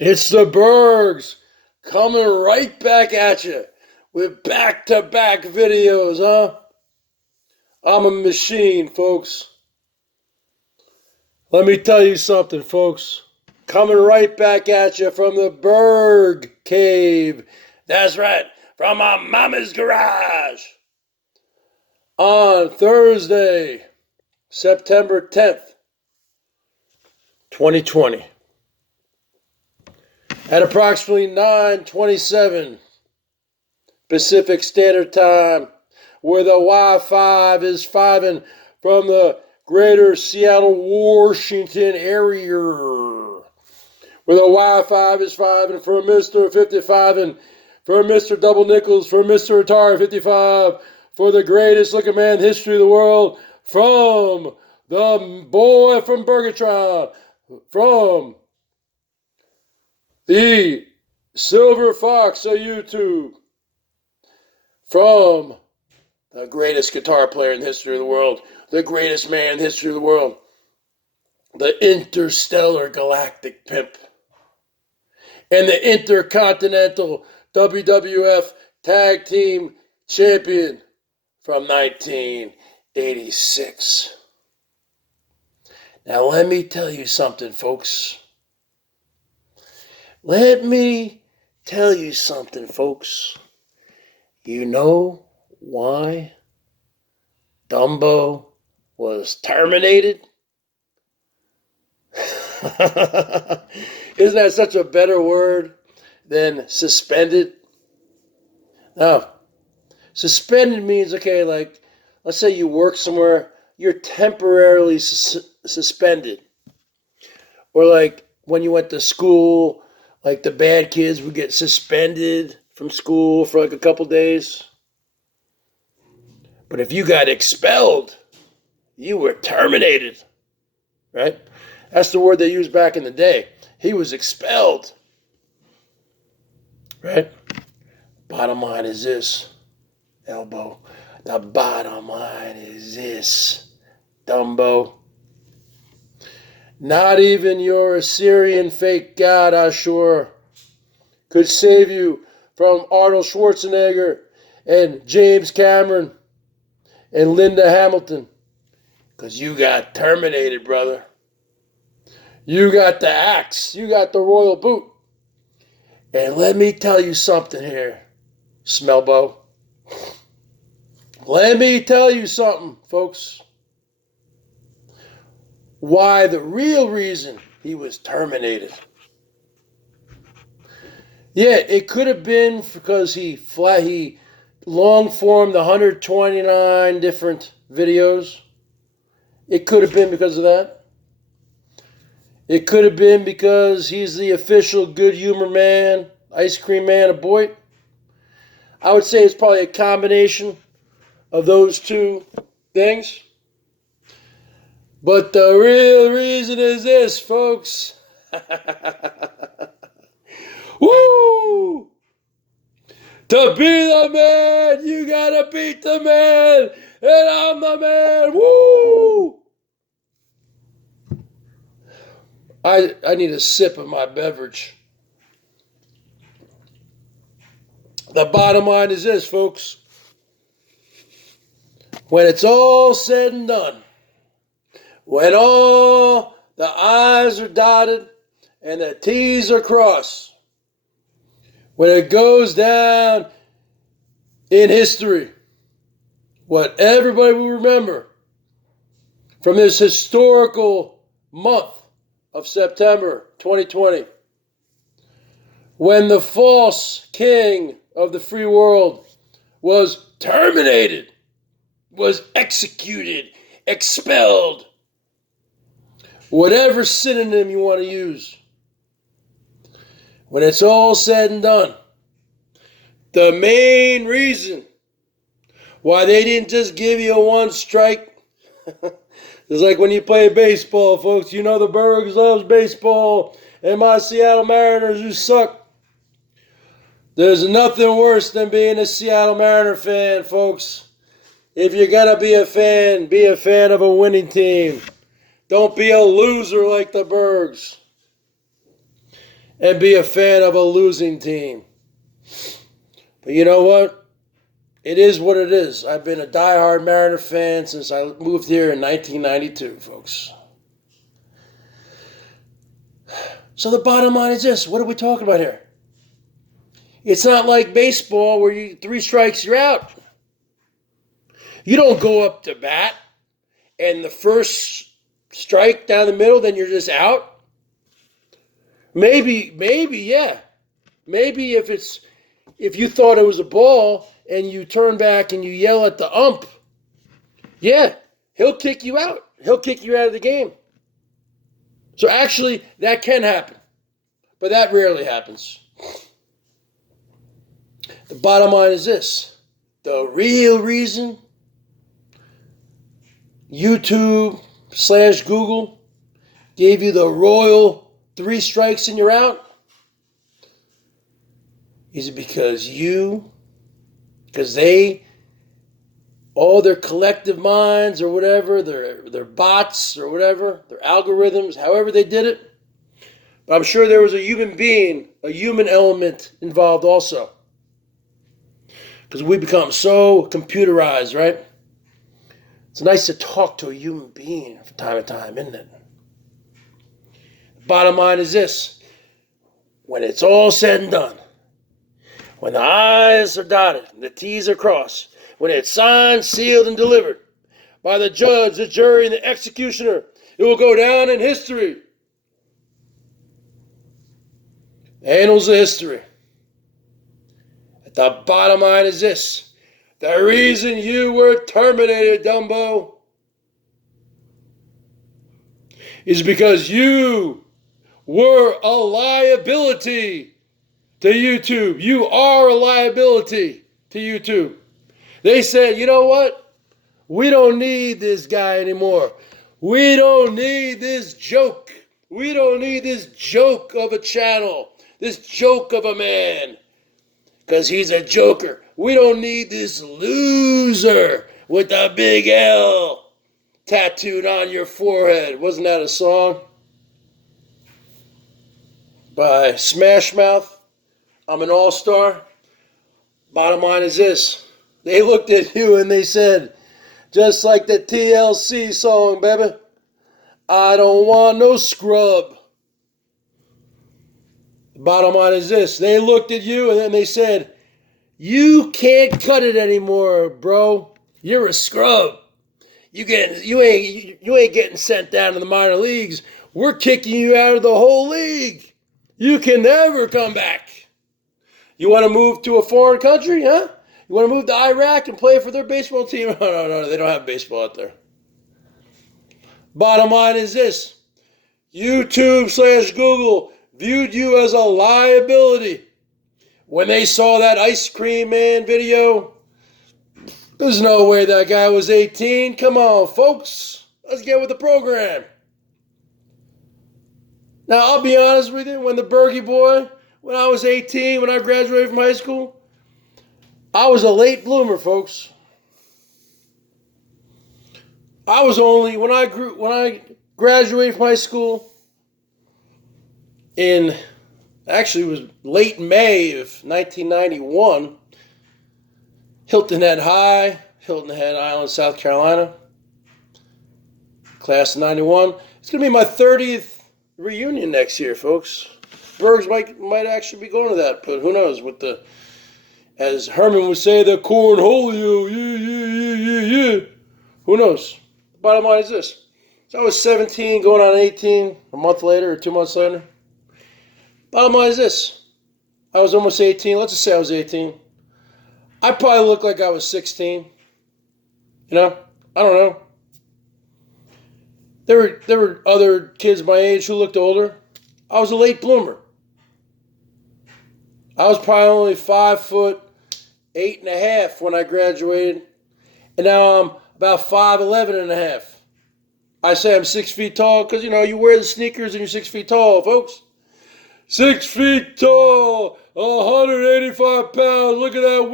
It's the Bergs coming right back at you with back-to-back videos, huh? I'm a machine, folks. Let me tell you something, folks. Coming right back at you from the Berg Cave. That's right, from my mama's garage. On Thursday, September 10th, 2020. At approximately 9:27 Pacific Standard Time, where the Wi-Fi is fiving from the greater Seattle, Washington area, where the Wi-Fi is fiving for Mr. 55 and for Mr. Double Nickels, for Mr. Atari 55, for the greatest looking man in the history of the world, from the boy from Bergatron, from the Silver Fox of YouTube, from the greatest guitar player in the history of the world, the greatest man in the history of the world, the interstellar galactic pimp, and the intercontinental WWF Tag Team Champion from 1986. Now let me tell you something, folks. Let me tell you something, folks. You know why Dumbo was terminated? Isn't that such a better word than suspended? No. Suspended means, okay, like, let's say you work somewhere, you're temporarily suspended. Or like when you went to school, like the bad kids would get suspended from school for like a couple days. But if you got expelled, you were terminated, right? That's the word they used back in the day. He was expelled, right? Bottom line is this, Elbow. The bottom line is this, Dumbo. Not even your Assyrian fake god, Ashur, could save you from Arnold Schwarzenegger and James Cameron and Linda Hamilton. Because you got terminated, brother. You got the axe. You got the royal boot. And let me tell you something here, Smellbo. Let me tell you something, folks. Why the real reason he was terminated. Yeah, it could have been because he long formed 129 different videos. It could have been because of that. It could have been because he's the official good humor man, ice cream man of Boyd. I would say it's probably a combination of those two things. But the real reason is this, folks. Woo! To be the man, you gotta beat the man, and I'm the man. Woo! I need a sip of my beverage. The bottom line is this, folks. When it's all said and done, when all the I's are dotted and the T's are crossed, when it goes down in history, what everybody will remember from this historical month of September 2020, when the false king of the free world was terminated, was executed, expelled, whatever synonym you want to use. When it's all said and done, the main reason why they didn't just give you a one strike, it's like when you play baseball, folks. You know the Bergs loves baseball, and my Seattle Mariners who suck. There's nothing worse than being a Seattle Mariner fan, folks. If you're going to be a fan of a winning team. Don't be a loser like the Bergs. and be a fan of a losing team. But you know what? It is what it is. I've been a diehard Mariner fan since I moved here in 1992, folks. So the bottom line is this. What are we talking about here? It's not like baseball where you 3 strikes, you're out. You don't go up to bat and the first strike down the middle, then you're just out. Maybe, yeah. Maybe if you thought it was a ball and you turn back and you yell at the ump, yeah, he'll kick you out. He'll kick you out of the game. So actually, that can happen. But that rarely happens. The bottom line is this. The real reason YouTube/Google gave you the royal 3 strikes and you're out is because they, all their collective minds or whatever, their bots or whatever, their algorithms, however they did it. But I'm sure there was a human being, a human element involved also. Because we become so computerized, right? It's nice to talk to a human being from time to time, isn't it? Bottom line is this. When it's all said and done, when the I's are dotted and the T's are crossed, when it's signed, sealed, and delivered by the judge, the jury, and the executioner, it will go down in history. Annals of history. The bottom line is this. The reason you were terminated, Dumbo, is because you were a liability to YouTube. You are a liability to YouTube. They said, you know what? We don't need this guy anymore. We don't need this joke. We don't need this joke of a channel, this joke of a man, because he's a joker. We don't need this loser with a big L tattooed on your forehead. Wasn't that a song by Smash Mouth? I'm an all-star. Bottom line is this. They looked at you and they said, just like the TLC song, baby, I don't want no scrub. The bottom line is this. They looked at you and then they said, you can't cut it anymore, bro. You're a scrub. You ain't getting sent down to the minor leagues. We're kicking you out of the whole league. You can never come back. You want to move to a foreign country, huh? You want to move to Iraq and play for their baseball team? No, they don't have baseball out there. Bottom line is this. YouTube/Google viewed you as a liability. When they saw that Ice Cream Man video, there's no way that guy was 18. Come on, folks. Let's get with the program. Now, I'll be honest with you. When I was 18, when I graduated from high school, I was a late bloomer, folks. I was only, when I graduated from high school actually it was late May of 1991, Hilton Head High, Hilton Head Island, South Carolina, class of 91. It's going to be my 30th reunion next year, folks. Bergs might actually be going to that, but who knows, as Herman would say, the cornholio, yeah. Who knows? The bottom line is this. So I was 17, going on 18, a month later or 2 months later. Bottom line is this. I was almost 18. Let's just say I was 18. I probably looked like I was 16. You know? I don't know. There were other kids my age who looked older. I was a late bloomer. I was probably only 5'8.5" when I graduated. And now I'm about 5'11.5". I say I'm 6 feet tall because, you wear the sneakers and you're 6 feet tall, folks. 6 feet tall, 185 pounds. Look at that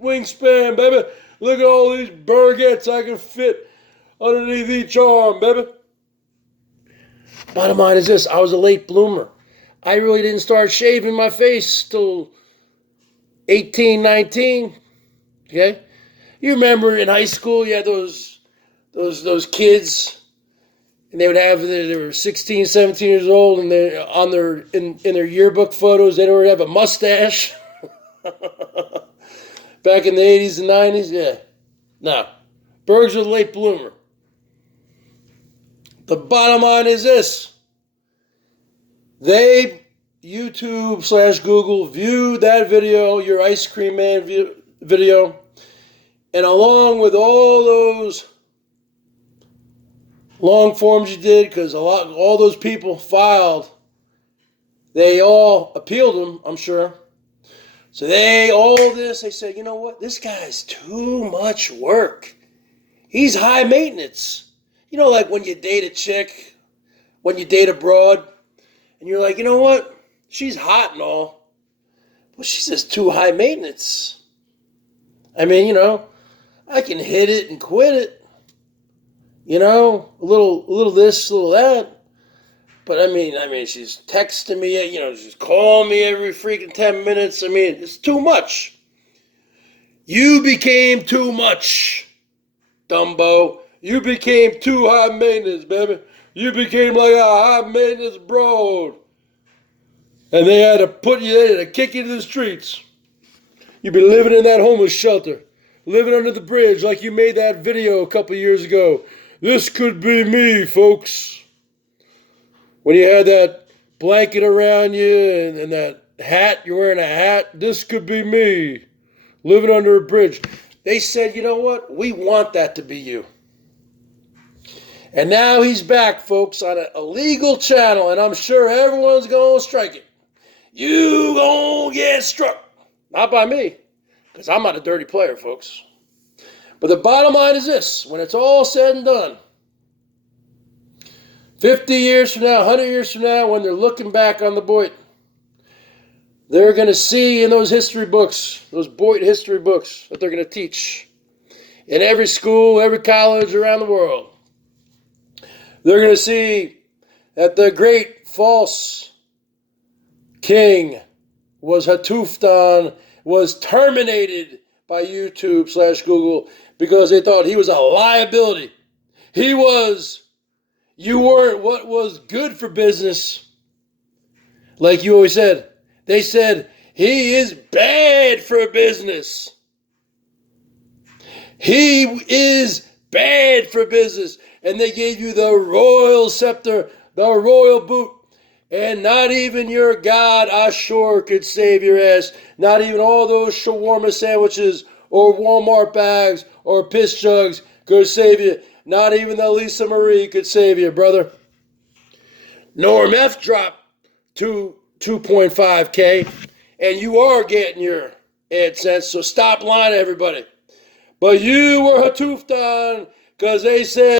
wingspan, baby. Look at all these burgettes I can fit underneath each arm, baby. Bottom line is this. I was a late bloomer. I really didn't start shaving my face till 18, 19. Okay? You remember in high school, you had those kids, and they would have, they were 16, 17 years old, and they on their in their yearbook photos, they would have a mustache. Back in the 80s and 90s, yeah. No. Bergs are the late bloomer. The bottom line is this. They, YouTube/Google, viewed that video, your Ice Cream Man video, and along with all those long forms you did, because all those people filed, they all appealed them, I'm sure. So they said, you know what? This guy's too much work. He's high maintenance. You know, like when you date a chick, when you date a broad, and you're like, you know what? She's hot and all, but she's just too high maintenance. I mean, you know, I can hit it and quit it. You know, a little this, a little that. But I mean, she's texting me, you know, she's calling me every freaking 10 minutes. I mean, it's too much. You became too much, Dumbo. You became too high maintenance, baby. You became like a high maintenance broad. And they had to kick you to the streets. You've been living in that homeless shelter, living under the bridge like you made that video a couple years ago. This could be me, folks. When you had that blanket around you and that hat, you're wearing a hat, this could be me, living under a bridge. They said, you know what? We want that to be you. And now he's back, folks, on a legal channel, and I'm sure everyone's going to strike it. You going to get struck. Not by me, because I'm not a dirty player, folks. But the bottom line is this. When it's all said and done, 50 years from now, 100 years from now, when they're looking back on the Boyd, they're going to see in those history books, those Boyd history books that they're going to teach in every school, every college around the world. They're going to see that the great false king was Hatuftan, was terminated by YouTube/Google because they thought he was a liability. You weren't what was good for business. Like you always said. They said, he is bad for business. He is bad for business. And they gave you the royal scepter, the royal boot. And not even your God, Ashur, could save your ass. Not even all those shawarma sandwiches or Walmart bags or piss jugs could save you. Not even the Lisa Marie could save you, brother. Norm F dropped to 2.5K, and you are getting your AdSense, so stop lying to everybody. But you were Hatuftan because they said